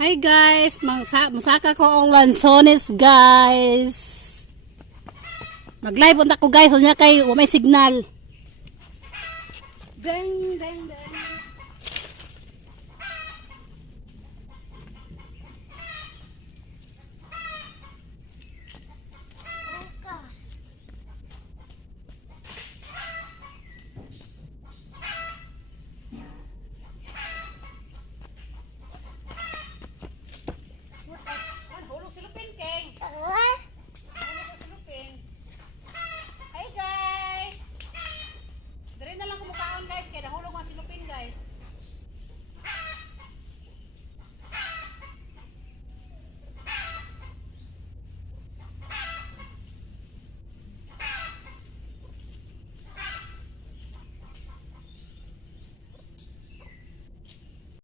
Hi guys, musaka ko ang lansones guys. Mag-live unta ko guys, unya kay wa may signal. Deng deng deng.